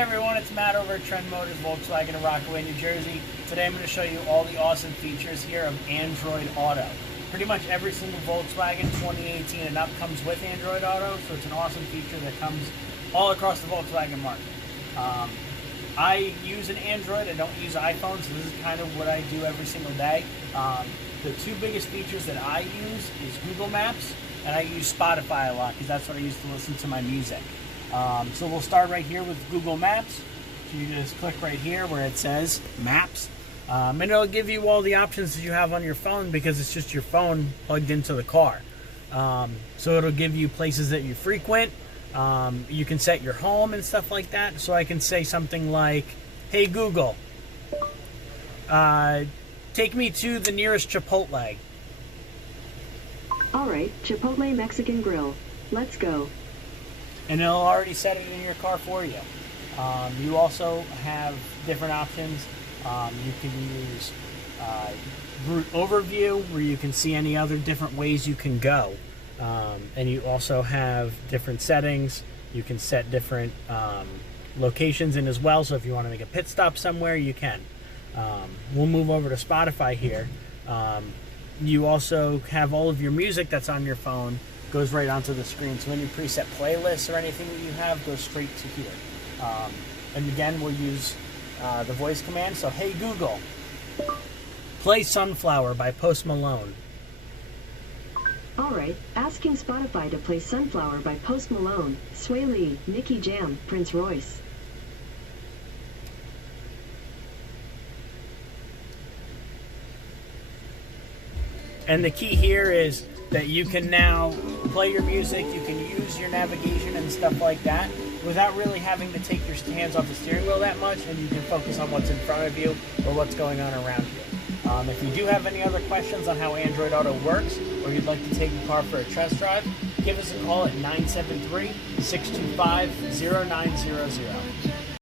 everyone, it's Matt over at Trend Motors, Volkswagen in Rockaway, New Jersey. Today I'm going to show you all the awesome features here of Android Auto. Pretty much every single Volkswagen 2018 and up comes with Android Auto, so it's an awesome feature that comes all across the Volkswagen market. I use an Android, I don't use iPhone, so this is kind of what I do every single day. The two biggest features that I use is Google Maps, and I use Spotify a lot because that's what I use to listen to my music. So we'll start right here with Google Maps. So you just click right here where it says Maps. And it'll give you all the options that you have on your phone because it's just your phone plugged into the car. So it'll give you places that you frequent. You can set your home and stuff like that. So I can say something like, hey Google, take me to the nearest Chipotle. Alright, Chipotle Mexican Grill. Let's go. And it'll already set it in your car for you. You also have different options. You can use route overview where you can see any other different ways you can go. And you also have different settings. You can set different locations in as well. So if you want to make a pit stop somewhere, you can. We'll move over to Spotify here. You also have all of your music that's on your phone goes right onto the screen. So any preset playlists or anything that you have goes straight to here. And again, we'll use the voice command. So, hey Google, play Sunflower by Post Malone. Alright, asking Spotify to play Sunflower by Post Malone, Sway Lee, Nicky Jam, Prince Royce. And the key here is that you can now play your music, you can use your navigation and stuff like that without really having to take your hands off the steering wheel that much, and you can focus on what's in front of you or what's going on around you. If you do have any other questions on how Android Auto works, or you'd like to take your car for a test drive, give us a call at 973-625-0900.